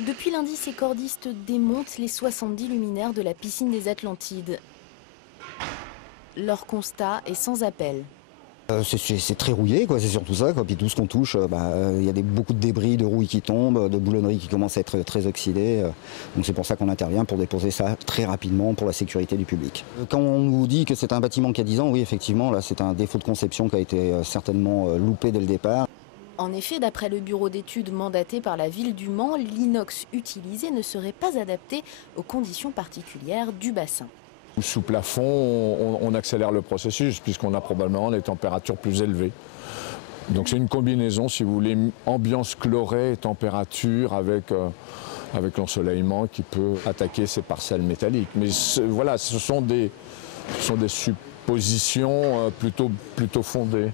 Depuis lundi, ces cordistes démontent les 70 luminaires de la piscine des Atlantides. Leur constat est sans appel. C'est très rouillé, quoi. C'est surtout ça, quoi. Puis tout ce qu'on touche, y a beaucoup de débris, de rouille qui tombent, de boulonneries qui commencent à être très oxydées. Donc c'est pour ça qu'on intervient pour déposer ça très rapidement pour la sécurité du public. Quand on nous dit que c'est un bâtiment qui a 10 ans, oui effectivement, là c'est un défaut de conception qui a été certainement loupé dès le départ. En effet, d'après le bureau d'études mandaté par la ville du Mans, l'inox utilisé ne serait pas adapté aux conditions particulières du bassin. Sous plafond, on accélère le processus puisqu'on a probablement des températures plus élevées. Donc c'est une combinaison, si vous voulez, ambiance chlorée et température avec l'ensoleillement qui peut attaquer ces parcelles métalliques. Mais voilà, ce sont des suppositions plutôt fondées.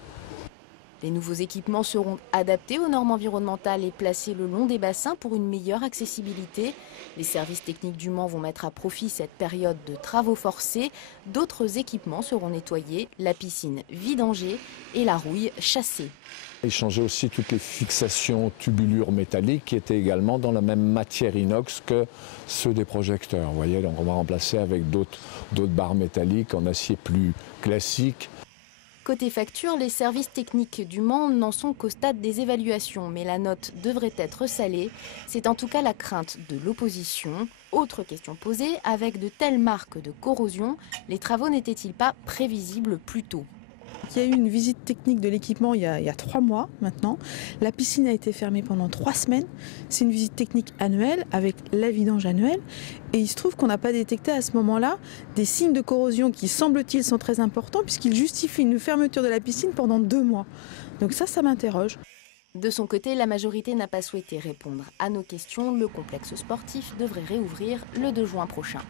Les nouveaux équipements seront adaptés aux normes environnementales et placés le long des bassins pour une meilleure accessibilité. Les services techniques du Mans vont mettre à profit cette période de travaux forcés. D'autres équipements seront nettoyés, la piscine vidangée et la rouille chassée. Et changer aussi toutes les fixations tubulures métalliques qui étaient également dans la même matière inox que ceux des projecteurs. Vous voyez, donc on va remplacer avec d'autres barres métalliques en acier plus classique. Côté facture, les services techniques du Mans n'en sont qu'au stade des évaluations, mais la note devrait être salée. C'est en tout cas la crainte de l'opposition. Autre question posée, avec de telles marques de corrosion, les travaux n'étaient-ils pas prévisibles plus tôt ? Il y a eu une visite technique de l'équipement il y a 3 mois maintenant. La piscine a été fermée pendant 3 semaines. C'est une visite technique annuelle avec la vidange annuelle. Et il se trouve qu'on n'a pas détecté à ce moment-là des signes de corrosion qui, semble-t-il, sont très importants puisqu'ils justifient une fermeture de la piscine pendant 2 mois. Donc ça m'interroge. De son côté, la majorité n'a pas souhaité répondre à nos questions. Le complexe sportif devrait réouvrir le 2 juin prochain.